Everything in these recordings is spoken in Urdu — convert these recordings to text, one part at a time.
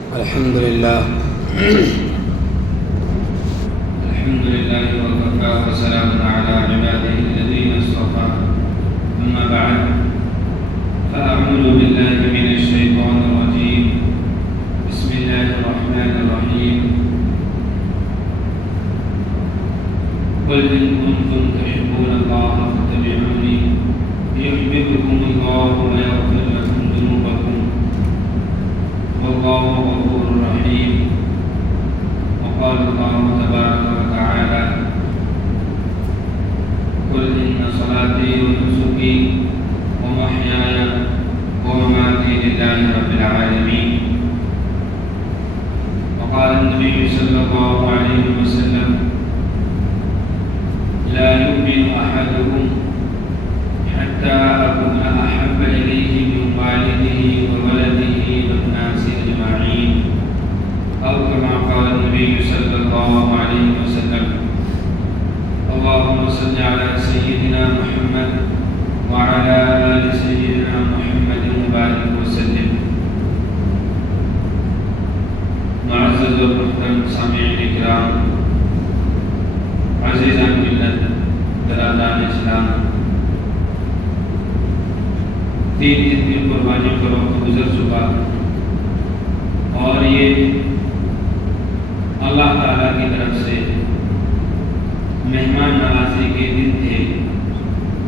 الحمد لله وكفى وسلام على عباده الذين اصطفى. أما بعد، فأعوذ بالله من الشيطان الرجيم. بسم الله الرحمن الرحيم. قل إن كنتم تحبون الله فاتبعوني يحببكم الله ويغفر لكم ذنوبكم والله غفور رحيم. وقال الله تبارك وتعالى: قل إن صلاتي ونسكي ومحياي ومماتي لله رب العالمين. وقال النبي صلى الله عليه وسلم: لا يؤمن أحدكم حتى أكون أحب إليه من والده وولده والناس أجمعين، أو كما قال النبي صلى الله عليه وسلم. اللهم صل على سيدنا محمد وعلى آل سيدنا محمد وبارك وسلم. معزز والمحترم سامعین کرام، عزیزان ملت، برادران اسلام، 3 دن کی قربانی کا وقت گزر چکا اور یہ اللہ تعالیٰ کی طرف سے مہمان نوازی کے دن تھے.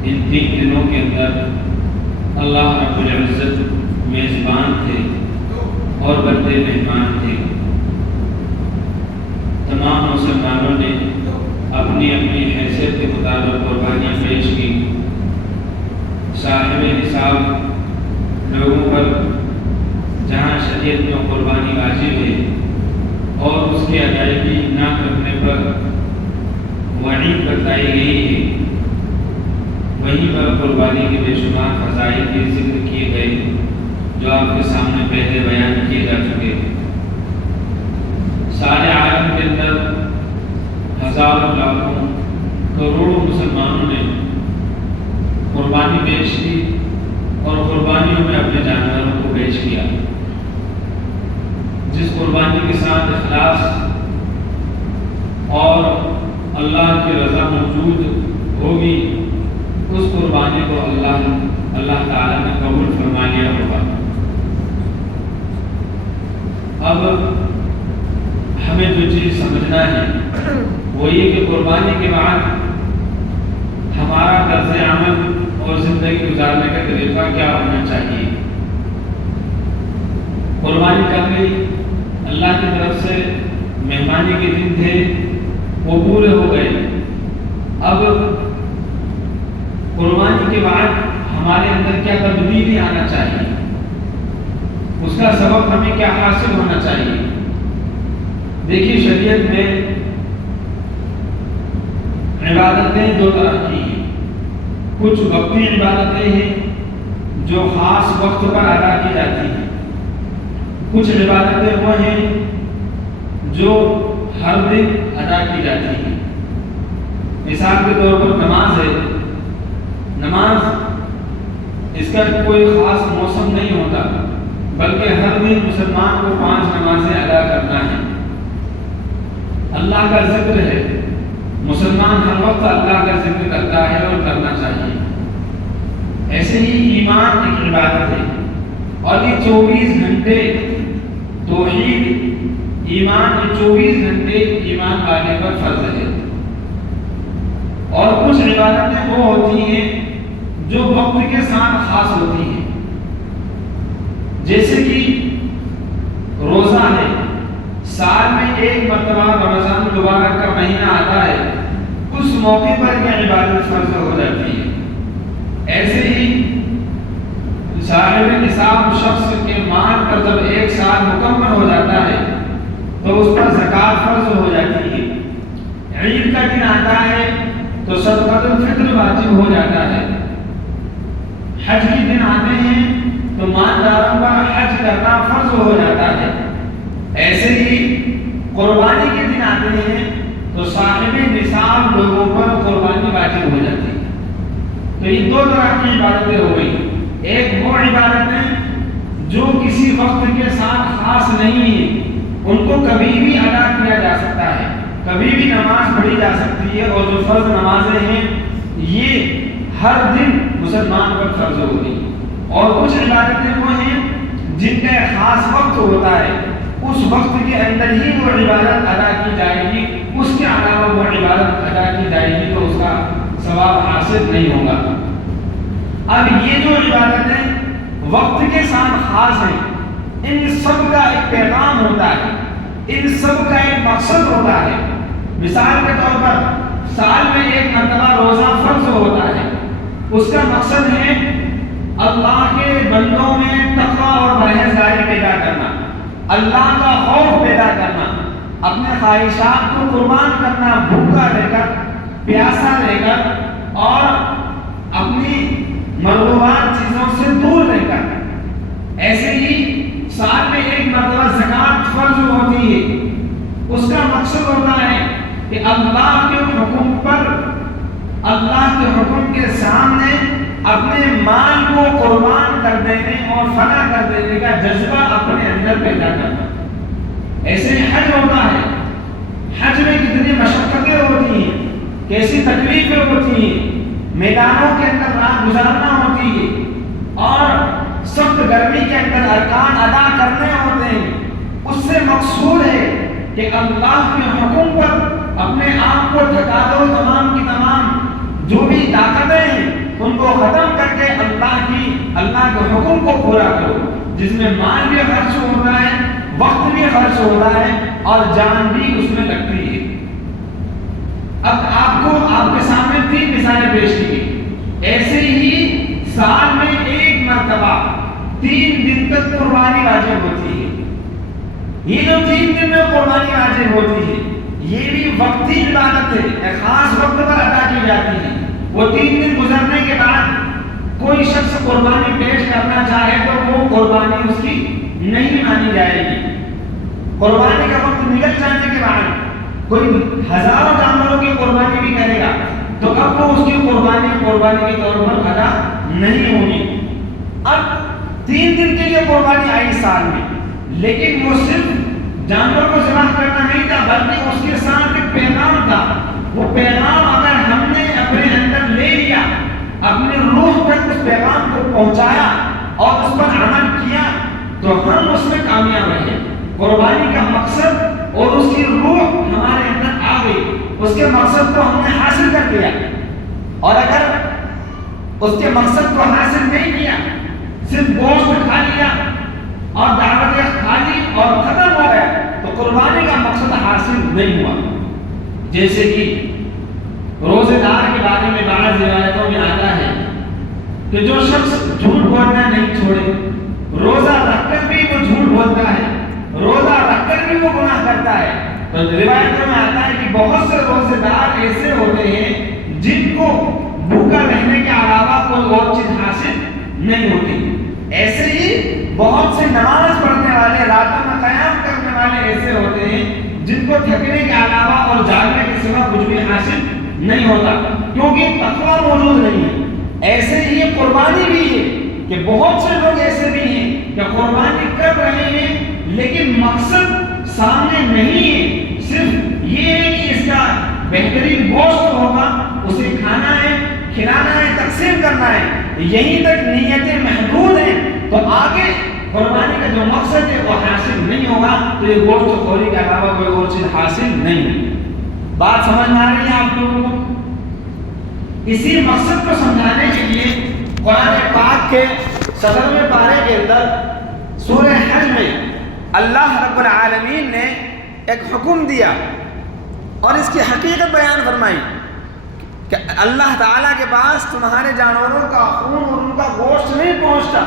ان 3 دنوں کے اندر اللہ رب العزت میزبان تھے اور بندے مہمان تھے. تمام مسلمانوں نے اپنی اپنی حیثیت کے مطابق قربانیاں پیش کی. صاحب نصاب لوگوں پر جہاں شریعت میں قربانی واجب ہے اور اس کی ادائیگی نہ کرنے پر وعید بتائی گئی ہے، وہیں پر قربانی کے بے شمار فضائل کے ذکر کیے گئے جو آپ کے سامنے پہلے بیان کیے جا چکے. سارے عالم کے اندر ہزاروں لاکھوں کروڑوں مسلمانوں نے قربانی پیش کی اور قربانیوں میں اپنے جانوروں کو پیش کیا. جس قربانی کے ساتھ اخلاص اور اللہ کی رضا موجود ہوگی اس قربانی کو اللہ تعالیٰ نے قبول فرما لیا ہوگا. اب ہمیں جو چیز سمجھنا ہے وہ یہ کہ قربانی کے بعد ہمارا طرز عمل اور زندگی گزارنے کا طریقہ کیا ہونا چاہیے. قربانی کر لی، اللہ کی طرف سے مہمانی کے دن تھے، وہ پورے ہو گئے. اب قربانی کے بعد ہمارے اندر کیا تبدیلی آنا چاہیے، اس کا سبب ہمیں کیا حاصل ہونا چاہیے. دیکھیے، شریعت میں عبادتیں 2 طرح کی ہیں. کچھ وقتی عبادتیں ہیں جو خاص وقت پر ادا کی جاتی ہیں. کچھ عبادتیں وہ ہیں جو ہر دن ادا کی جاتی ہیں. مثال کے طور پر نماز ہے. نماز اس کا کوئی خاص موسم نہیں ہوتا، بلکہ ہر دن مسلمان کو 5 نمازیں ادا کرنا ہے. اللہ کا ذکر ہے، مسلمان ہر وقت اللہ کا ذکر کرتا ہے اور کرنا چاہیے. ایسے ہی ایمان ایک عبادت ہے اور یہ 24 گھنٹے توحید ایمان یہ 24 گھنٹے ایمان والے پر فرض ہے. اور کچھ عبادتیں وہ ہوتی ہیں جو وقت کے ساتھ خاص ہوتی ہیں. جیسے کہ روزہ ہے، سال میں 1 مرتبہ رمضان المبارک کا مہینہ آتا ہے، اس موقع پر یہ عبادت فرض ہو جاتی ہے. ایسے ہی صاحب نصاب شخص کے مال پر جب 1 سال مکمل ہو جاتا ہے تو اس پر زکوٰۃ فرض ہو جاتی ہے. عید کا دن آتا ہے تو صدقۃ الفطر واجب ہو جاتا ہے. حج کے دن آتے ہیں تو مالداروں کا حج کرنا فرض ہو جاتا ہے. ایسے ہی قربانی کے دن آتے ہیں تو صاحب نصاب لوگوں پر قربانی واجب ہو جاتی ہے. تو یہ 2 طرح کی عبادتیں ہو گئی. ایک وہ عبادتیں جو کسی وقت کے ساتھ خاص نہیں ہے ان کو کبھی بھی ادا کیا جا سکتا ہے، کبھی بھی نماز پڑھی جا سکتی ہے، اور جو فرض نمازیں ہیں یہ ہر دن مسلمان پر فرض ہوگی، اور کچھ عبادتیں وہ ہیں جن کا ایک خاص وقت ہوتا ہے، اس وقت کے اندر ہی وہ عبادت ادا کی جائے گی، اس کے علاوہ وہ عبادت ادا کی جائے گی تو اس کا ثواب حاصل نہیں ہوگا۔ اب یہ جو عبادتیں وقت کے ساتھ خاص ہیں، ان سب کا ایک پیغام ہوتا ہے، ان سب کا ایک مقصد ہوتا ہے۔ مثال کے طور پر سال میں ایک مرتبہ روزہ فرض ہوتا ہے، اس کا مقصد ہے اللہ کے بندوں میں تقوی اور پرہیزگاری پیدا کرنا، اللہ کا خوف پیدا کرنا، اپنے خواہشات کو قربان کرنا، بھوکا رہ کر، پیاسا رہ کر، اور اپنی مرغوبات چیزوں سے دور رہ کر۔ ایسے ہی سال میں ایک مرتبہ زکوٰۃ فرض ہوتی ہے، اس کا مقصد ہوتا ہے کہ اللہ کے حکم پر، اللہ کے حکم کے سامنے اپنے مال کو قربان کر دینے اور فنا کر دینے کا جذبہ اپنے اندر پیدا کرنا۔ ایسے ہی حج ہوتا ہے، حج میں کتنی مشقتیں ہوتی ہیں، کیسی تکلیفیں ہوتی ہیں، میدانوں کے اندر رات گزارنا ہوتی ہے، اور سخت گرمی کے اندر ارکان ادا کرنے ہوتے ہیں۔ اس سے مقصود ہے کہ اللہ کے حکم پر اپنے آپ کو تھکا دو، تمام کی تمام جو بھی طاقتیں ہیں ان کو ختم کر کے اللہ کے حکم کو پورا کرو، جس میں مال بھی خرچ ہوتا ہے، وقت بھی خرچ ہوتا ہے، اور جان بھی اس میں لگتی ہے۔ اب آپ کے سامنے 3 مثالیں پیش کی گئی۔ ایسے ہی سال میں ایک مرتبہ 3 دن تک قربانی واجب ہوتی ہے۔ یہ جو 3 دن میں قربانی واجب ہوتی ہے یہ بھی وقتی عبادت ہے، ایک خاص وقت پر ادا کی جاتی ہے۔ وہ 3 دن گزرنے کے بعد کوئی شخص قربانی پیش کرنا چاہے تو وہ قربانی اس کی نہیں مانی جائے گی۔ قربانی کا وقت نکل جانے کے بعد کوئی ہزاروں جانوروں کی قربانی بھی کرے گا تو اب وہ اس کی قربانی کے طور پر ادا نہیں ہوگی۔ اب 3 دن کے لیے قربانی آئی سال میں، لیکن وہ صرف جانور کو ذبح کرنا نہیں تھا، بلکہ اس کے ساتھ ایک پیغام تھا۔ وہ پیغام اگر ہم نے اپنے اندر لے لیا، اپنے روح تک اس پیغام کو پہنچایا اور اس پر عمل کیا تو ہم اس میں کامیاب رہے۔ قربانی کا مقصد اور اس کی روح ہمارے اندر آ گئی، اس کے مقصد کو ہم نے حاصل کر لیا۔ اور اگر اس کے مقصد کو حاصل نہیں کیا، صرف گوشت کھا لیا اور دعوتیں کھا لی اور ختم ہو گیا تو قربانی کا مقصد حاصل نہیں ہوا۔ جیسے کہ روزے دار کے بارے میں بعض روایتوں میں آتا ہے کہ جو شخص جھوٹ بولنا نہیں چھوڑے، روزہ رکھ کر بھی وہ جھوٹ بولتا ہے، روزہ رکھ کر بھی وہ گناہ کرتا ہے، تو روایتوں میں آتا ہے کہ بہت سے روزے دار ایسے ہوتے ہیں جن کو بھوکا رہنے کے علاوہ کوئی اور چیز حاصل نہیں ہوتی۔ ایسے ہی بہت سے نماز پڑھنے والے، راتوں میں قیام کرنے والے ایسے ہوتے ہیں جن کو تھکنے کے علاوہ اور جاگنے کے سوا کچھ بھی حاصل نہیں ہوتا، کیونکہ تقویٰ موجود نہیں ہے۔ ایسے ہی یہ قربانی بھی ہے کہ بہت سے لوگ ایسے بھی ہیں کہ قربانی کر رہے ہیں لیکن مقصد سامنے نہیں ہے، صرف یہ ہے کہ اس کا بہترین گوشت ہوگا، اسے کھانا ہے، کھلانا ہے، تقسیم کرنا ہے، یہیں تک نیتیں محدود ہیں، تو آگے قربانی کا جو مقصد ہے وہ حاصل نہیں ہوگا، تو یہ گوشت خوری کے علاوہ کوئی اور چیز حاصل نہیں ہے۔ بات سمجھ میں آ رہی ہے آپ لوگوں کو؟ اسی مقصد کو سمجھانے کے لیے قرآن پاک کے 17ویں پارے کے اندر سورہ حج میں اللہ رب العالمین نے ایک حکم دیا اور اس کی حقیقت بیان فرمائی کہ اللہ تعالیٰ کے پاس تمہارے جانوروں کا خون اور ان کا گوشت نہیں پہنچتا۔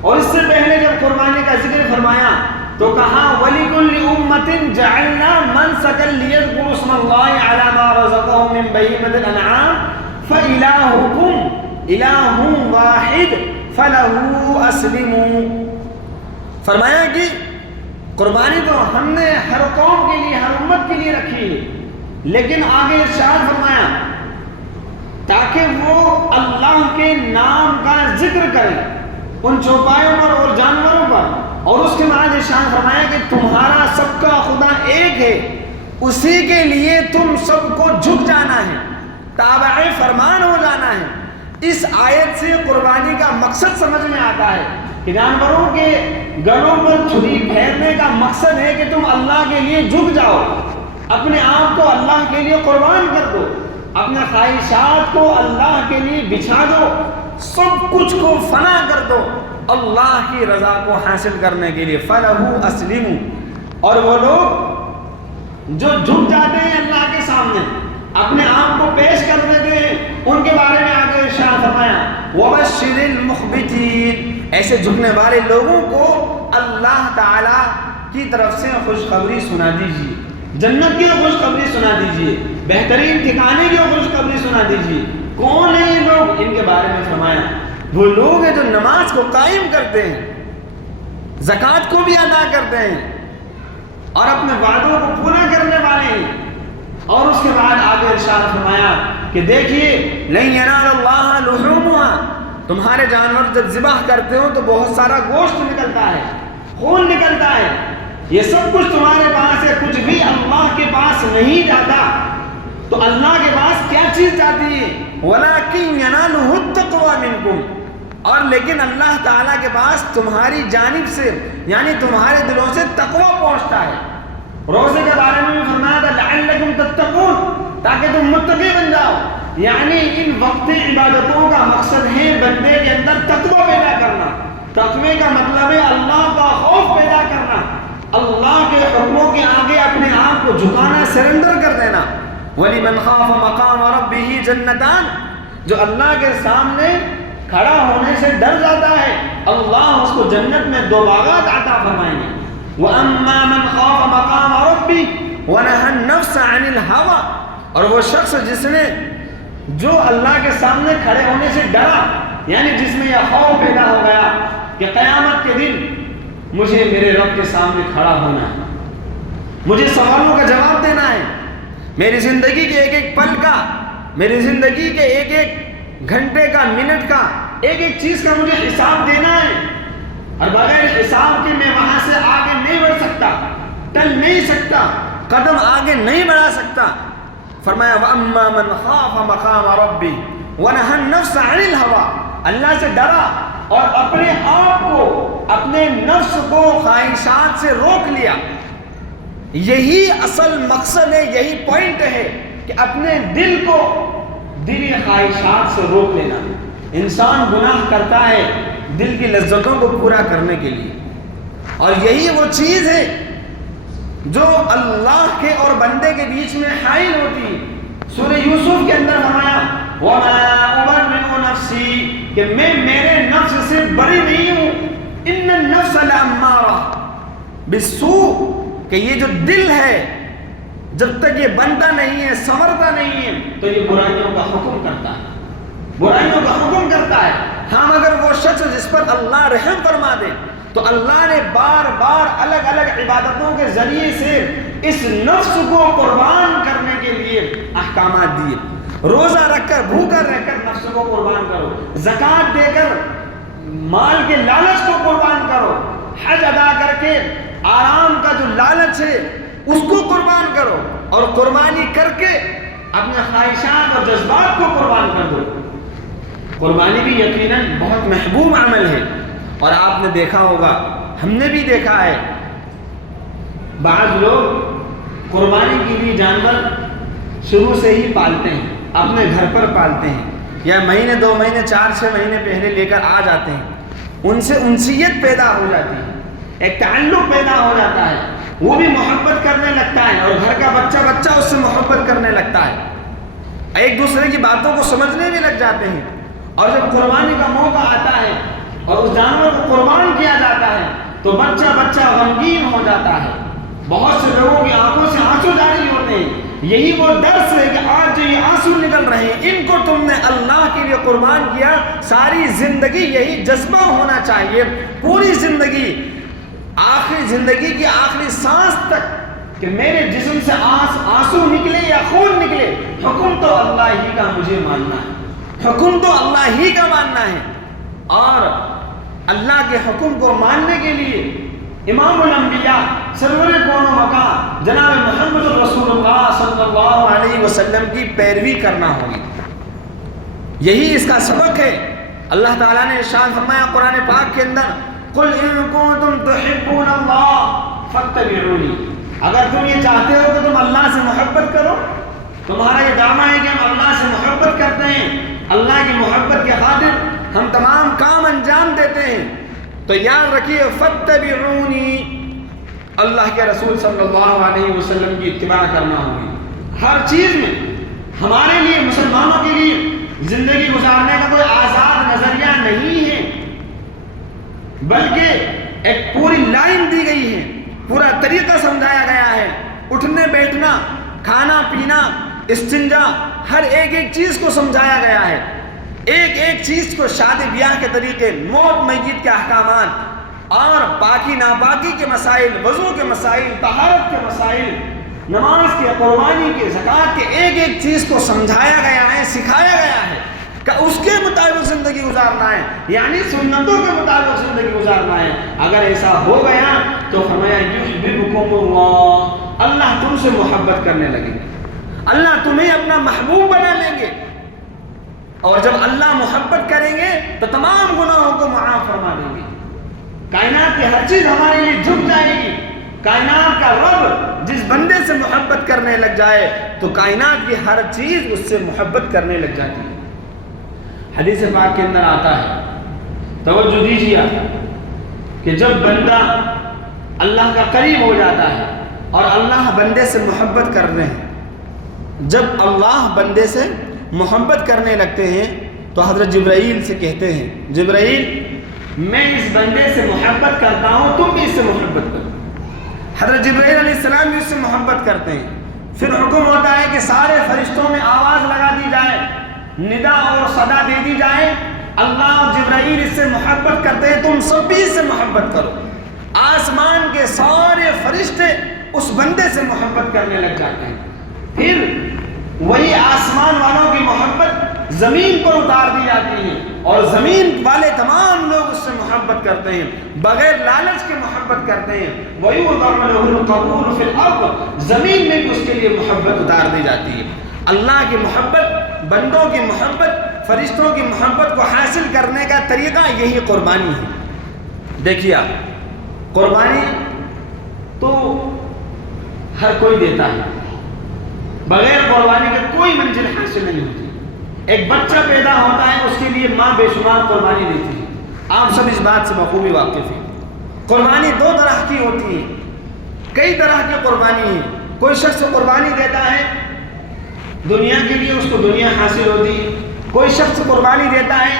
اور اس سے پہلے جب قربانی کا ذکر فرمایا تو کہا وَلِكُلِّ أُمَّةٍ جَعَلْنَا مَنْسَكًا لِيَذْكُرُوا اسْمَ اللَّهِ عَلَى مَا رَزَقَهُم مِّن بَهِيمَةِ الْأَنْعَامِ فَإِلَٰهُكُمْ إِلَٰهٌ وَاحِدٌ فَلَهُ أَسْلِمُوا۔ فرمایا کہ قربانی تو ہم نے ہر قوم کے لیے، ہر امت کے لیے رکھی ہے، لیکن آگے ارشاد فرمایا تاکہ وہ اللہ کے نام کا ذکر کریں، ان چوپایوں پر اور جانوروں پر. اور اس کے بعد ارشاد فرمایا کہ تمہارا سب کا خدا ایک ہے، اسی کے لیے تم سب کو جھک جانا ہے، تابع فرمان ہو جانا ہے. اس آیت سے قربانی کا مقصد سمجھ میں آتا ہے کہ جانوروں کے گلوں پر چھری پھیرنے کا مقصد ہے کہ تم اللہ کے لیے جھک جاؤ، اپنے آپ کو اللہ کے لیے قربان کر دو، اپنے خواہشات کو اللہ کے لیے بچھا دو، سب کچھ کو فنا کر دو اللہ کی رضا کو حاصل کرنے کے لیے. فَلَهُ أَسْلِمُوا. اور وہ لوگ جو جھک جاتے ہیں اللہ کے سامنے، اپنے آپ کو پیش کر دیتے ہیں، ان کے بارے میں آگے ارشاد فرمایا وَبَشِّرِ الْمُخْبِتِينَ. ایسے جھکنے والے لوگوں کو اللہ تعالی کی طرف سے خوشخبری سنا دیجیے، جنت کی خوشخبری سنا دیجیے، بہترین ٹھکانے کی خوشخبری سنا دیجیے. کون ہیں یہ لوگ؟ ان کے بارے میں فرمایا وہ لوگ ہیں جو نماز کو قائم کرتے ہیں، زکوٰۃ کو بھی ادا کرتے ہیں اور اپنے وعدوں کو پورا کرنے والے ہیں. اور اس کے بعد آگے ارشاد فرمایا کہ دیکھیے لَن يَنَالَ اللَّهَ لُحُومُهَا. تمہارے جانور جب ذبح کرتے ہو تو بہت سارا گوشت نکلتا ہے، خون نکلتا ہے، یہ سب کچھ تمہارے پاس ہے، کچھ بھی اللہ کے پاس نہیں جاتا. تو اللہ کے پاس کیا چیز جاتی ہے؟ وَلَكِنْ يَنَالُهُ التَّقْوَى مِنْكُمْ. اور لیکن اللہ تعالیٰ کے پاس تمہاری جانب سے یعنی تمہارے دلوں سے تقوی پہنچتا ہے. روزے کے بارے میں بھی فرمایا تھا لعلکم تتقون، تاکہ تم متقی بن جاؤ. یعنی ان وقتی عبادتوں کا مقصد ہے بندے کے اندر تقوی پیدا کرنا. تقوی کا مطلب ہے اللہ کا خوف پیدا کرنا، اللہ کے حکموں کے آگے اپنے آپ کو جھکانا، سرنڈر کر دینا. وَلِمَنْ خَافَ مَقَامَ رَبِّهِ جَنَّتَانِ. جو اللہ کے سامنے کھڑا ہونے سے ڈر جاتا ہے اللہ اس کو جنت میں 2 باغات عطا فرمائیں گے. وَأَمَّا مَنْ خَافَ مَقَامَ رَبِّهِ وَنَهَى النَّفْسَ عَنِ الْهَوَىٰ. اور وہ شخص جس نے جو اللہ کے سامنے کھڑے ہونے سے ڈرا، یعنی جس میں یہ خوف پیدا ہو گیا کہ قیامت کے دن مجھے میرے رب کے سامنے کھڑا ہونا ہے، مجھے سوالوں کا جواب دینا ہے، میری زندگی کے ایک ایک پل کا، میری زندگی کے ایک ایک گھنٹے کا، منٹ کا، ایک ایک چیز کا مجھے حساب دینا ہے، اور بغیر حساب کے میں وہاں سے آگے نہیں بڑھ سکتا، ٹل نہیں سکتا، قدم آگے نہیں بڑھا سکتا. فرمایا وَأَمَّا مَنْ خَافَ مَقَامَ رَبِّهِ وَنَهَى النَّفْسَ عَنِ الْهَوَىٰ. اللہ سے ڈرا اور اپنے آپ کو، اپنے نفس کو خواہشات سے روک لیا. یہی اصل مقصد ہے، یہی پوائنٹ ہے کہ اپنے دل کو دلی خواہشات سے روک لینا. انسان گناہ کرتا ہے دل کی لذتوں کو پورا کرنے کے لیے، اور یہی وہ چیز ہے جو اللہ کے اور بندے کے بیچ میں حائل ہوتی ہے. سورہ یوسف کے اندر فرمایا وَمَا أُبَرِّئُ نَفْسِي، کہ میں میرے نفس سے بری نہیں ہوں. إِنَّ النَّفْسَ لَأَمَّارَةٌ بِالسُّوءِ، کہ یہ جو دل ہے جب تک یہ بنتا نہیں ہے، سنورتا نہیں ہے، تو یہ برائیوں کا حکم کرتا ہے، برائیوں کا حکم کرتا ہے. ہاں مگر وہ شخص جس پر اللہ رحم فرما دے تو اللہ نے بار بار الگ الگ عبادتوں کے ذریعے سے اس نفس کو قربان کرنے کے لیے احکامات دیے. روزہ رکھ کر، بھوکا رہ کر نفس کو قربان کرو، زکوٰۃ دے کر مال کے لالچ کو قربان کرو، حج ادا کر کے آرام کا جو لالچ ہے اس کو قربان کرو، اور قربانی کر کے اپنے خواہشات اور جذبات کو قربان کر دو. قربانی بھی یقیناً بہت محبوب عمل ہے، اور آپ نے دیکھا ہوگا، ہم نے بھی دیکھا ہے، بعض لوگ قربانی کے لیے جانور شروع سے ہی پالتے ہیں، اپنے گھر پر پالتے ہیں، یا مہینے 2 مہینے 4-6 مہینے پہلے لے کر آ جاتے ہیں. ان سے انسیت پیدا ہو جاتی ہے، ایک تعلق پیدا ہو جاتا ہے، وہ بھی محبت کرنے لگتا ہے، اور گھر کا بچہ اس سے محبت کرنے لگتا ہے، ایک دوسرے کی باتوں کو سمجھنے بھی لگ جاتے ہیں. اور جب قربانی کا موقع آتا ہے اور اس جانور کو قربان کیا جاتا ہے تو بچہ غمگین ہو جاتا ہے. بہت سے لوگوں کی آنکھوں سے آنسو جاری ہوتے ہیں. یہی وہ درس ہے کہ آج جو یہ آنسو نکل رہے ہیں، ان کو تم نے اللہ کے لیے قربان کیا. ساری زندگی یہی جذبہ ہونا چاہیے، پوری زندگی، آخری زندگی کی آخری سانس تک، کہ میرے جسم سے آنسو نکلے یا خون نکلے، حکم تو اللہ ہی کا مجھے ماننا ہے، حکم تو اللہ ہی کا ماننا ہے. اور اللہ کے حکم کو ماننے کے لیے امام الانبیاء سرور کون و مکان جناب محمد رسول اللہ صلی اللہ علیہ وسلم کی پیروی کرنا ہوگی. یہی اس کا سبق ہے. اللہ تعالیٰ نے ارشاد فرمایا قرآن پاک کے اندر قل ان کنتم تحبون اللہ فاتبعونی. اگر تم یہ چاہتے ہو کہ تم اللہ سے محبت کرو، تمہارا یہ دعویٰ ہے کہ ہم اللہ سے محبت کرتے ہیں، اللہ کی محبت کے خاطر ہم تمام کام انجام دیتے ہیں، تو یاد رکھیے فاتبعونی، اللہ کے رسول صلی اللہ علیہ وسلم کی اتباع کرنا ہوگی. ہر چیز میں ہمارے لیے مسلمانوں کے لیے زندگی گزارنے کا کوئی آزاد نظریہ نہیں ہے، بلکہ ایک پوری لائن دی گئی ہے، پورا طریقہ سمجھایا گیا ہے. اٹھنے بیٹھنا، کھانا پینا، استنجا، ہر ایک چیز کو سمجھایا گیا ہے. ایک چیز کو، شادی بیاہ کے طریقے، موت میت کے احکامات اور پاکی ناپاکی کے مسائل، وضو کے مسائل، طہارت کے مسائل، نماز کے، قربانی کے، زکوٰۃ کے، ایک چیز کو سمجھایا گیا ہے، سکھایا گیا ہے کہ اس کے مطابق زندگی گزارنا ہے، یعنی سنتوں کے مطابق زندگی گزارنا ہے. اگر ایسا ہو گیا تو فرمایا یحببکم اللہ، اللہ تم سے محبت کرنے لگیں گے، اللہ تمہیں اپنا محبوب بنا لیں گے. اور جب اللہ محبت کریں گے تو تمام گناہوں کو معاف فرما دیں گے. کائنات کی ہر چیز ہمارے لیے جھک جائے گی. کائنات کا رب جس بندے سے محبت کرنے لگ جائے تو کائنات کی ہر چیز اس سے محبت کرنے لگ جاتی ہے. حدیث پاک کے اندر آتا ہے، توجہ دیجیے کہ جب بندہ اللہ کا قریب ہو جاتا ہے اور اللہ بندے سے محبت کر رہے ہیں، جب اللہ بندے سے محبت کرنے لگتے ہیں تو حضرت جبرائیل سے کہتے ہیں، جبرائیل میں اس بندے سے محبت کرتا ہوں، تم بھی اس سے محبت کرو. حضرت جبرائیل علیہ السلام بھی اس سے محبت کرتے ہیں. پھر حکم ہوتا ہے کہ سارے فرشتوں میں آواز لگا دی جائے، ندا اور صدا دے دی جائے، اللہ اور جبرائیل اس سے محبت کرتے ہیں، تم سب بھی اس سے محبت کرو. آسمان کے سارے فرشتے اس بندے سے محبت کرنے لگ جاتے ہیں. پھر وہی آسمان والوں کی محبت زمین پر اتار دی جاتی ہے اور زمین والے تمام لوگ اس سے محبت کرتے ہیں، بغیر لالچ کے محبت کرتے ہیں. وَيُوضَعُ لَهُ الْقَبُولُ فِي الْأَرْضِ، زمین میں بھی اس کے لیے محبت اتار دی جاتی ہے. اللہ کی محبت، بندوں کی محبت، فرشتوں کی محبت کو حاصل کرنے کا طریقہ یہی قربانی ہے. دیکھیے آپ، قربانی تو ہر کوئی دیتا ہے، بغیر قربانی کے کوئی منزل حاصل نہیں ہوتی. ایک بچہ پیدا ہوتا ہے، اس کے لیے ماں بے شمار قربانی دیتی ہے. آپ سب اس بات سے بخوبی واقف ہیں. قربانی دو طرح کی ہوتی ہے، کئی طرح کی قربانی ہے. کوئی شخص قربانی دیتا ہے دنیا کے لیے، اس کو دنیا حاصل ہوتی ہے. کوئی شخص قربانی دیتا ہے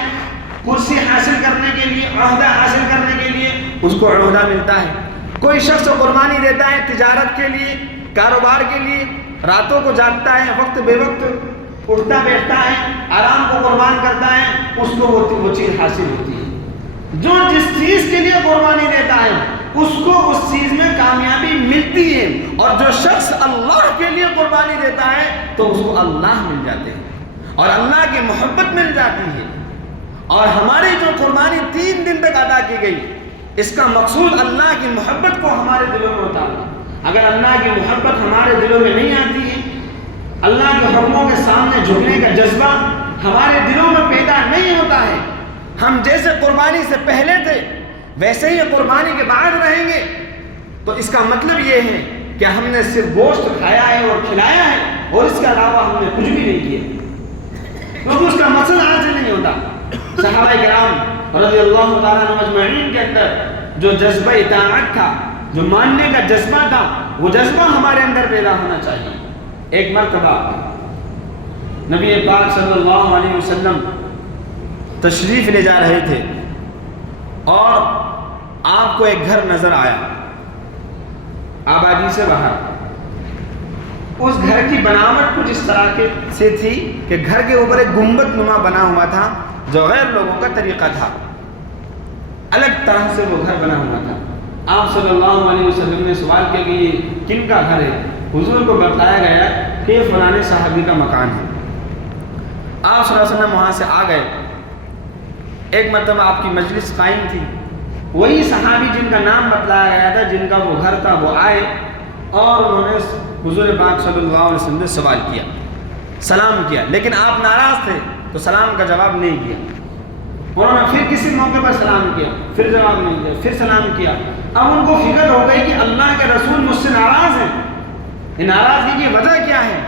کرسی حاصل کرنے کے لیے، عہدہ حاصل کرنے کے لیے، اس کو عہدہ ملتا ہے. کوئی شخص قربانی دیتا ہے تجارت کے لیے، کاروبار کے لیے، راتوں کو جاگتا ہے، وقت بے وقت اٹھتا بیٹھتا ہے، آرام کو قربان کرتا ہے، اس کو وہ چیز حاصل ہوتی ہے. جو جس چیز کے لیے قربانی دیتا ہے اس کو اس چیز میں کامیابی ملتی ہے، اور جو شخص اللہ کے لیے قربانی دیتا ہے تو اس کو اللہ مل جاتے ہیں اور اللہ کی محبت مل جاتی ہے. اور ہماری جو قربانی 3 دن تک ادا کی گئی، اس کا مقصود اللہ کی محبت کو ہمارے دلوں میں اتارنا. اگر اللہ کی محبت ہمارے دلوں میں نہیں آتی ہے، اللہ کے حکموں کے سامنے جھکنے کا جذبہ ہمارے دلوں میں پیدا نہیں ہوتا ہے، ہم جیسے قربانی سے پہلے تھے ویسے ہی قربانی کے بعد رہیں گے، تو اس کا مطلب یہ ہے کہ ہم نے صرف گوشت کھایا ہے اور کھلایا ہے اور اس کے علاوہ ہم نے کچھ بھی نہیں کیا، کیونکہ اس کا مقصد حاصل نہیں ہوتا. صحابہ کرام رضی اللہ تعالیٰ عنہ اجمعین کے اندر جو جذبہ اطاعت تھا، جو ماننے کا جذبہ تھا، وہ جذبہ ہمارے اندر پیدا ہونا چاہیے. ایک مرتبہ نبی پاک صلی اللہ علیہ وسلم تشریف لے جا رہے تھے اور آپ کو ایک گھر نظر آیا آبادی سے باہر. اس گھر کی بناوٹ کچھ اس طرح سے تھی کہ گھر کے اوپر ایک گنبد نما بنا ہوا تھا جو غیر لوگوں کا طریقہ تھا، الگ طرح سے وہ گھر بنا ہوا تھا. آپ صلی اللہ علیہ وسلم نے سوال کیا کہ یہ کن کا گھر ہے؟ حضور کو بتایا گیا کہ یہ فلانے صحابی کا مکان ہے. آپ صلی اللہ علیہ وسلم وہاں سے آ گئے. ایک مرتبہ آپ کی مجلس قائم تھی، وہی صحابی جن کا نام بتلایا گیا تھا، جن کا وہ گھر تھا، وہ آئے اور انہوں نے حضور پاک صلی اللہ علیہ وسلم سے سوال کیا، سلام کیا، لیکن آپ ناراض تھے تو سلام کا جواب نہیں کیا۔ انہوں نے پھر کسی موقع پر سلام کیا، پھر جواب نہیں دیا، پھر سلام کیا۔ اب ان کو فکر ہو گئی کہ اللہ کے رسول مجھ سے ناراض ہیں، یہ ناراضگی کی وجہ کیا ہے؟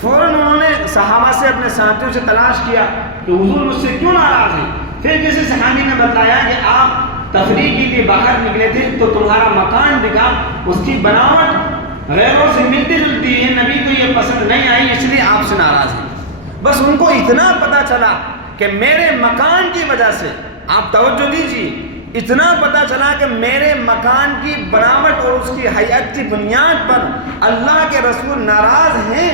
فوراً انہوں نے صحابہ سے، اپنے ساتھیوں سے تلاش کیا کہ حضور مجھ سے کیوں ناراض ہیں۔ پھر کسی صحابی نے بتایا کہ آپ تفریح کے لیے باہر نکلے تھے تو تمہارا مکان دکھا، اس کی بناوٹ غیروں سے ملتی جلتی ہے، نبی کو یہ پسند نہیں آئی، اس لیے آپ سے ناراض ہیں۔ بس ان کو اتنا پتا چلا کہ میرے مکان کی وجہ سے، آپ توجہ دیجیے، اتنا پتا چلا کہ میرے مکان کی بناوٹ اور اس کی حیات کی بنیاد پر اللہ کے رسول ناراض ہیں،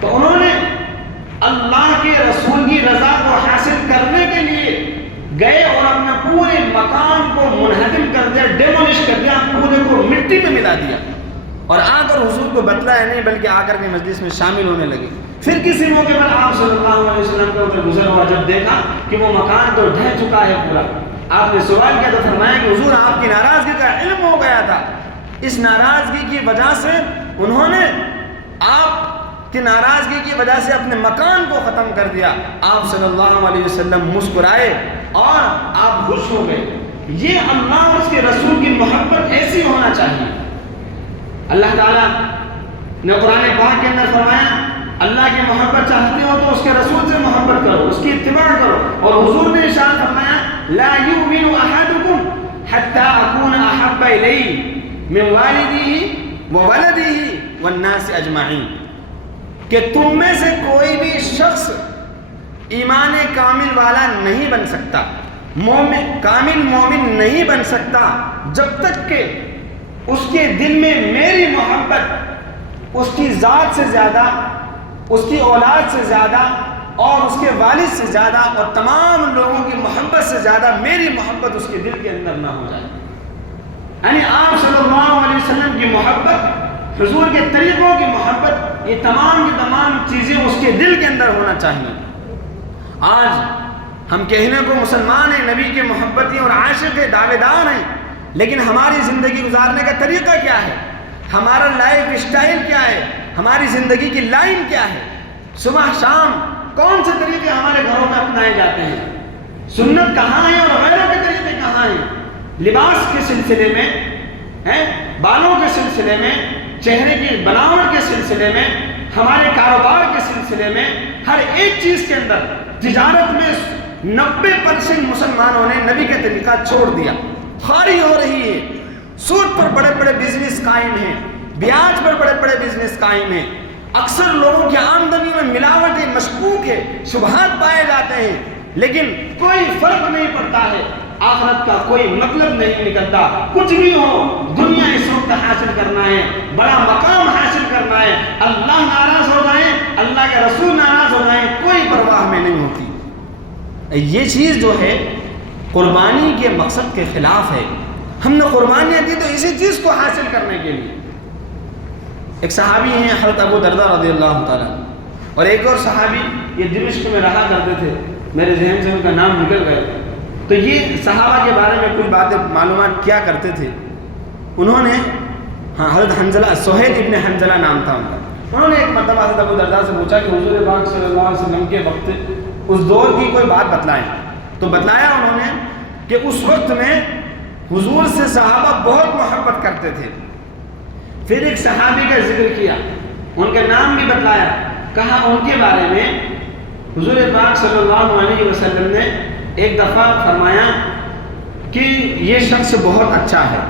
تو انہوں نے اللہ کے رسول کی رضا کو حاصل کرنے کے لیے گئے اور اپنا پورے مکان کو منہدم کر دیا، ڈیمولش کر دیا، پورے کو مٹی میں ملا دیا، اور آ کر حضور کو بتلایا نہیں بلکہ آ کر کے مجلس میں شامل ہونے لگے۔ پھر کسی موقع پر آپ صلی اللہ علیہ وسلم کا ادھر گزر ہوا، جب دیکھا کہ وہ مکان تو ڈھہ چکا ہے پورا، آپ نے سوال کیا تو فرمایا کہ حضور آپ کی ناراضگی کا علم ہو گیا تھا، اس ناراضگی کی وجہ سے انہوں نے آپ کی ناراضگی کی وجہ سے اپنے مکان کو ختم کر دیا۔ آپ صلی اللہ علیہ وسلم مسکرائے اور آپ خوش ہو گئے۔ یہ اللہ اور اس کے رسول کی محبت ایسی ہونا چاہیے۔ اللہ تعالیٰ نے قرآن پاک کے اندر فرمایا اللہ کی محبت چاہتے ہو تو اس کے رسول سے محبت کرو، اس کی اتباع کرو، اور حضور نے ارشاد فرمایا لا یؤمن احدکم حتی اکون احب الیہ من والدہ وولدہ والناس اجمعین، کہ تم میں سے کوئی بھی شخص ایمان کامل والا نہیں بن سکتا، کامل مومن نہیں بن سکتا جب تک کہ اس کے دل میں میری محبت اس کی ذات سے زیادہ، اس کی اولاد سے زیادہ اور اس کے والد سے زیادہ اور تمام لوگوں کی محبت سے زیادہ میری محبت اس کے دل کے اندر نہ ہو جائے۔ یعنی آپ صلی اللہ علیہ وسلم کی محبت، حضور کے طریقوں کی محبت، یہ تمام کی تمام چیزیں اس کے دل کے اندر ہونا چاہیے۔ آج ہم کہنے کو مسلمان ہیں، نبی کے محبتی اور عاشق کے دعوے دار ہیں، لیکن ہماری زندگی گزارنے کا طریقہ کیا ہے؟ ہمارا لائف اسٹائل کیا ہے؟ ہماری زندگی کی لائن کیا ہے؟ صبح شام کون سے طریقے ہمارے گھروں میں اپنائے جاتے ہیں؟ سنت کہاں ہے اور غیروں کے طریقے کہاں ہیں؟ لباس کے سلسلے میں، بالوں کے سلسلے میں، چہرے کی بناوٹ کے سلسلے میں، ہمارے کاروبار کے سلسلے میں، ہر ایک چیز کے اندر، تجارت میں 90% مسلمانوں نے نبی کا طریقہ چھوڑ دیا، خاری ہو رہی ہے۔ سود پر بڑے بڑے بزنس قائم ہیں، بیاج پر بڑے بڑے بزنس قائم ہیں، اکثر لوگوں کی آمدنی میں ملاوٹ مشکوک ہے، شبہات پائے جاتے ہیں، لیکن کوئی فرق نہیں پڑتا ہے، آخرت کا کوئی مطلب نہیں نکلتا۔ کچھ بھی ہو، دنیا اس وقت حاصل کرنا ہے، بڑا مقام حاصل کرنا ہے، اللہ ناراض ہو جائیں، اللہ کے رسول ناراض ہو جائیں، کوئی پرواہ میں نہیں ہوتی۔ یہ چیز جو ہے قربانی کے مقصد کے خلاف ہے۔ ہم نے قربانیاں دی تو اسی چیز کو حاصل کرنے کے لیے۔ ایک صحابی ہیں حضرت ابو درداء رضی اللہ تعالیٰ، اور ایک اور صحابی یہ دمشق میں رہا کرتے تھے، میرے ذہن سے ان کا نام نکل گیا، تو یہ صحابہ کے بارے میں کچھ باتیں معلومات کیا کرتے تھے۔ انہوں نے حضرت حنظلہ، سہیل ابن حنظلہ نام تھا ان کا، انہوں نے ایک مرتبہ حضرت ابو درداء سے پوچھا کہ حضور پاک صلی اللہ علیہ وسلم کے وقت اس دور کی کوئی بات بتلائیں، تو بتلایا انہوں نے کہ اس وقت میں حضور سے صحابہ بہت محبت کرتے تھے۔ پھر ایک صحابی کا ذکر کیا، ان کا نام بھی بتلایا، کہا ان کے بارے میں حضور پاک صلی اللہ علیہ وسلم نے ایک دفعہ فرمایا کہ یہ شخص بہت اچھا ہے۔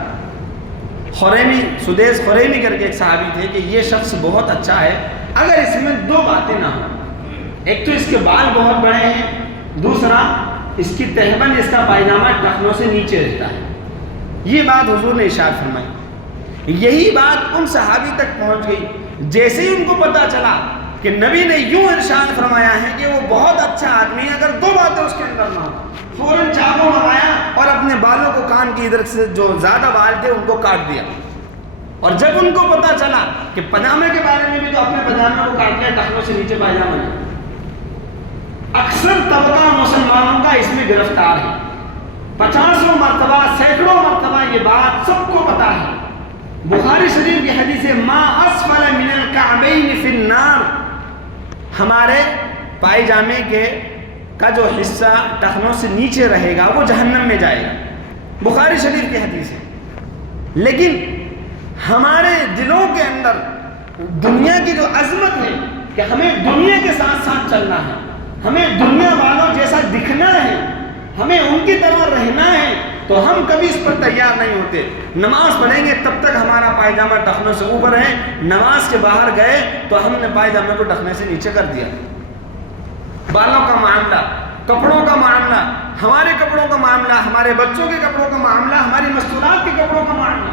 خریمی، سدیس خریمی کر کے ایک صحابی تھے کہ یہ شخص بہت اچھا ہے اگر اس میں دو باتیں نہ ہوں، ایک تو اس کے بال بہت بڑے ہیں، دوسرا اس کی تہبند، اس کا پائجامہ ٹخنوں سے نیچے رہتا ہے۔ یہ بات حضور نے ارشاد فرمائی۔ یہی بات ان صحابی تک پہنچ گئی، جیسے ہی ان کو پتا چلا کہ نبی نے یوں ارشاد فرمایا ہے کہ وہ بہت اچھا آدمی ہے اگر دو باتیں اس کے اندر نہ ہوں، فوراً چاقو منگایا اور اپنے بالوں کو، کان کی ادھر سے جو زیادہ بال تھے ان کو کاٹ دیا۔ اور جب ان کو پتا چلا کہ پاجامے کے بارے میں بھی تو اپنے پاجامے کو کاٹ لیا، ٹخنوں سے نیچے پاجامہ نہیں۔ اکثر طبقہ مسلمانوں کا اس میں گرفتار ہے، 50 مرتبہ سینکڑوں مرتبہ یہ بات سب کو پتا ہے. بخاری شریف کی حدیث ہے ما اسفل من الکعبین فی النار، ہمارے پائجامے کا جو حصہ ٹخنوں سے نیچے رہے گا وہ جہنم میں جائے گا. بخاری شریف کی حدیث ہے. لیکن ہمارے دلوں کے اندر دنیا کی جو عظمت ہے کہ ہمیں دنیا کے ساتھ ساتھ چلنا ہے، ہمیں دنیا والوں جیسا دکھنا ہے، ہمیں ان کی طرح رہنا ہے، تو ہم کبھی اس پر تیار نہیں ہوتے. نماز پڑھیں گے تب تک ہمارا پائجامہ ٹخنوں سے اوپر ہے، نماز کے باہر گئے تو ہم نے پائجامے کو ٹخنے سے نیچے کر دیا. بالوں کا معاملہ، کپڑوں کا معاملہ، ہمارے کپڑوں کا معاملہ، ہمارے بچوں کے کپڑوں کا معاملہ، ہماری مستورات کے کپڑوں کا معاملہ،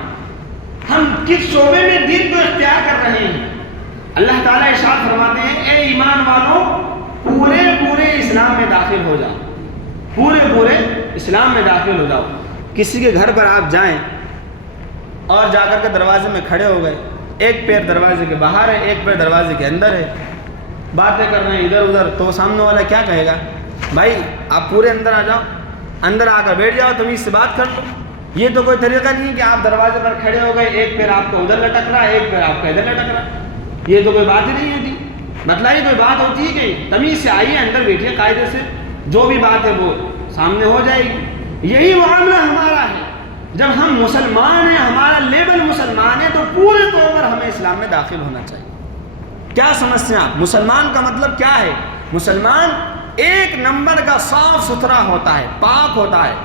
ہم کس شعبے میں دین کو اختیار کر رہے ہیں. اللہ تعالیٰ ارشاد فرماتے ہیں اے ایمان والوں پورے اسلام میں داخل ہو جاؤ، پورے اسلام میں داخل ہو جاؤ. کسی کے گھر پر آپ جائیں اور جا کر کے دروازے میں کھڑے ہو گئے، ایک پیر دروازے کے باہر ہے، ایک پیر دروازے کے اندر ہے، باتیں کر رہے ہیں ادھر ادھر، تو سامنے والا کیا کہے گا؟ بھائی آپ پورے اندر آ جاؤ، اندر آ کر بیٹھ جاؤ، تمیز سے بات کر لو. یہ تو کوئی طریقہ نہیں ہے کہ آپ دروازے پر کھڑے ہو گئے، ایک پیر آپ کو ادھر لٹک رہا ہے، ایک پیر آپ کا ادھر لٹک رہا ہے. یہ تو کوئی بات ہی نہیں ہوتی. مطلب یہ کوئی بات ہوتی ہے کہ تمیز سے آئیے، اندر بیٹھیے، قاعدے سے جو بھی بات ہے وہ سامنے ہو جائے گی. یہی معاملہ ہمارا ہے. جب ہم مسلمان ہیں، ہمارا لیبل مسلمان ہے، تو پورے طور پر ہمیں اسلام میں داخل ہونا چاہیے. کیا سمجھتے ہیں آپ؟ مسلمان کا مطلب کیا ہے؟ مسلمان ایک نمبر کا صاف ستھرا ہوتا ہے، پاک ہوتا ہے.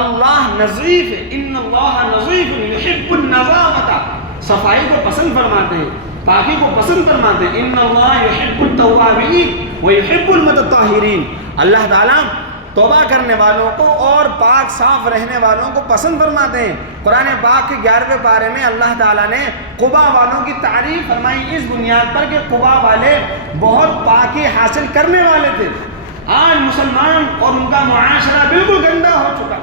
اللہ نظیف ہے، ان اللہ نظیف یحب النظافۃ، صفائی کو پسند فرماتے ہیں، پاکی کو پسند فرماتے ہیں. ان اللہ یحب التوابین ویحب المتطہرین، اللہ تعالیٰ توبہ کرنے والوں کو اور پاک صاف رہنے والوں کو پسند فرماتے ہیں. قرآن پاک کے 11ویں پارے میں اللہ تعالیٰ نے قبا والوں کی تعریف فرمائی اس بنیاد پر کہ قبا والے بہت پاکی حاصل کرنے والے تھے. آج مسلمان اور ان کا معاشرہ بالکل گندا ہو چکا.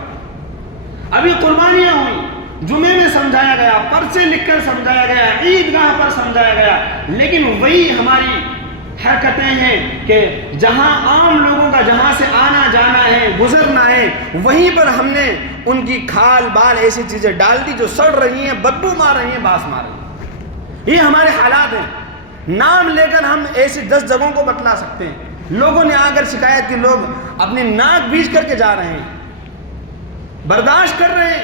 ابھی قربانیاں ہوئیں، جمعے میں سمجھایا گیا، پرچے لکھ کر سمجھایا گیا، عیدگاہ پر سمجھایا گیا، لیکن وہی ہماری حرکتیں ہیں کہ جہاں عام لوگوں کا جہاں سے آنا جانا ہے، گزرنا ہے، وہیں پر ہم نے ان کی کھال بال ایسی چیزیں ڈال دی جو سڑ رہی ہیں، بدبو مار رہی ہیں، باس مار رہی ہیں. یہ ہمارے حالات ہیں. نام لے کر ہم ایسی 10 جگہوں کو بتلا سکتے ہیں. لوگوں نے آ کر شکایت کی، لوگ اپنی ناک بیچ کر کے جا رہے ہیں، برداشت کر رہے ہیں.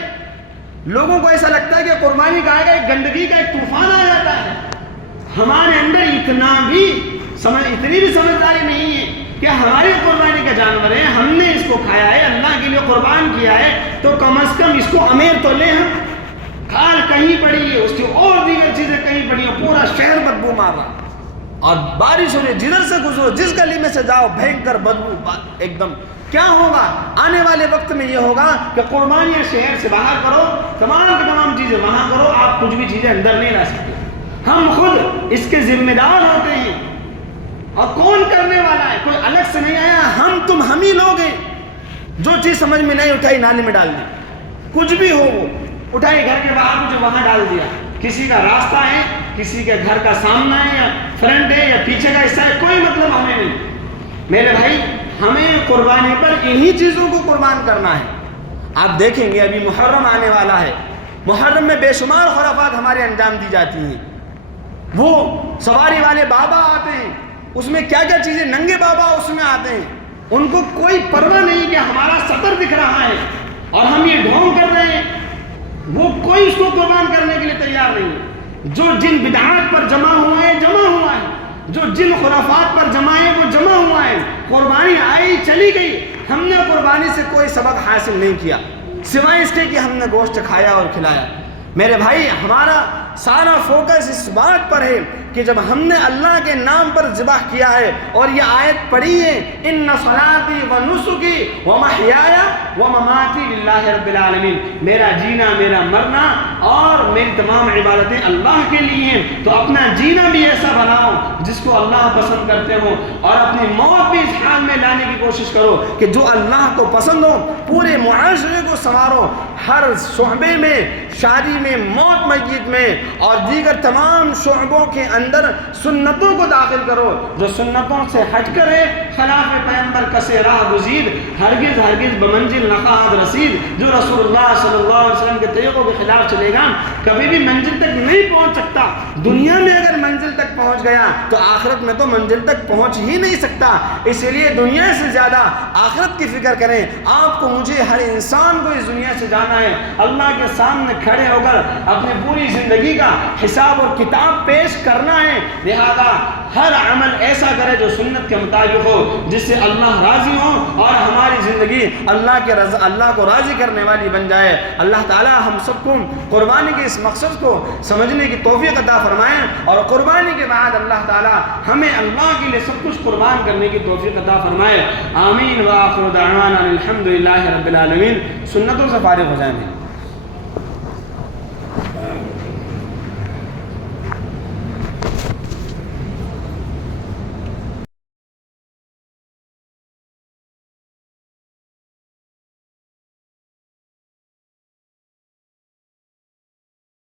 لوگوں کو ایسا لگتا ہے کہ قربانی کا آئے گا، ایک گندگی کا ایک طوفان آ جاتا ہے. ہمارے اندر اتنی بھی سمجھداری نہیں ہے کہ ہماری قربانی کا جانور ہے، ہم نے اس کو کھایا ہے، اللہ کے لیے قربان کیا ہے، تو کم از کم اس کو امیر تو لیں. ہم کھال کہیں پڑی ہے، اس کی اور دیگر چیزیں کہیں پڑی ہیں، پورا شہر بدبو مار رہا، اور بارش ہو رہی، جدھر سے گزرو، جس گلی میں سے جاؤ، بھینکر بدبو ایک دم. کیا ہوگا آنے والے وقت میں؟ یہ ہوگا کہ قربانیاں شہر سے باہر کرو، تمام کی تمام چیزیں وہاں کرو، آپ کچھ بھی چیزیں اندر نہیں لا سکتے. ہم خود اس کے ذمہ دار ہوتے ہیں. اور کون کرنے والا ہے؟ کوئی الگ سے نہیں آیا، ہم ہی لوگ ہیں. جو چیز سمجھ میں نہیں اٹھائی نالی میں ڈال دی، کچھ بھی ہو وہ اٹھائی گھر کے باہر مجھے وہاں ڈال دیا. کسی کا راستہ ہے، کسی کے گھر کا سامنا ہے یا فرنٹ ہے یا پیچھے کا حصہ ہے، کوئی مطلب ہمیں نہیں. میرے بھائی ہمیں قربانی پر انہی چیزوں کو قربان کرنا ہے. آپ دیکھیں گے ابھی محرم آنے والا ہے، محرم میں بے شمار خرافات ہمارے انجام دی جاتی ہیں. وہ سواری والے بابا آتے ہیں، اس میں کیا کیا چیزیں، ننگے بابا اس میں آتے ہیں، ان کو کوئی پرواہ نہیں کہ ہمارا سطر دکھ رہا ہے اور ہم یہ ڈھونگ کر رہے ہیں. وہ کوئی اس کو قربان کرنے کے لیے تیار نہیں ہے. جو جن بدعات پر جمع ہوا ہے، جو جن خرافات پر جمع ہے وہ جمع ہوا ہے. قربانی آئی چلی گئی، ہم نے قربانی سے کوئی سبق حاصل نہیں کیا سوائے اس کے کہ ہم نے گوشت کھایا اور کھلایا. میرے بھائی ہمارا سارا فوکس اس بات پر ہے کہ جب ہم نے اللہ کے نام پر ذبح کیا ہے اور یہ آیت پڑھی ہے ان صلاتی و نسکی و محیایا و مماتی للہ رب العالمین، میرا جینا میرا مرنا اور میری تمام عبادتیں اللہ کے لیے ہیں. تو اپنا جینا بھی ایسا بناؤ جس کو اللہ پسند کرتے ہو، اور اپنی موت بھی اس حال میں لانے کی کوشش کرو کہ جو اللہ کو پسند ہو. پورے معاشرے کو سنوارو، ہر شعبے میں، شادی میں، موت میت میں اور دیگر تمام شعبوں کے اندر سنتوں کو داخل کرو. جو سنتوں سے ہٹ کر ہے خلاف پیغمبر کسے راہ گزید، ہرگز ہرگز بمنزل نخواہد رسید. جو رسول اللہ صلی اللہ علیہ وسلم کے طریقوں کے خلاف چلے گا کبھی بھی منزل تک نہیں پہنچ سکتا. دنیا میں اگر منزل تک پہنچ گیا تو آخرت میں تو منزل تک پہنچ ہی نہیں سکتا. اسی لیے دنیا سے زیادہ آخرت کی فکر کریں. آپ کو، مجھے، ہر انسان کو اس دنیا سے جانا ہے. اللہ کے سامنے کھڑے ہو کر اپنی پوری زندگی کا حساب اور کتاب پیش کرنا ہے. لہذا ہر عمل ایسا کرے جو سنت کے مطابق ہو، جس سے اللہ راضی ہو اور ہماری زندگی اللہ کو راضی کرنے والی بن جائے. اللہ تعالی ہم سب کو قربانی کے اس مقصد کو سمجھنے کی توفیق عطا فرمائیں، اور قربانی کے بعد اللہ تعالی ہمیں اللہ کے لیے سب کچھ قربان کرنے کی توفیق عطا فرمائے. آمین. وآخر دعوانا الحمدللہ رب العالمین. سنتوں سے فارغ ہو جائیں.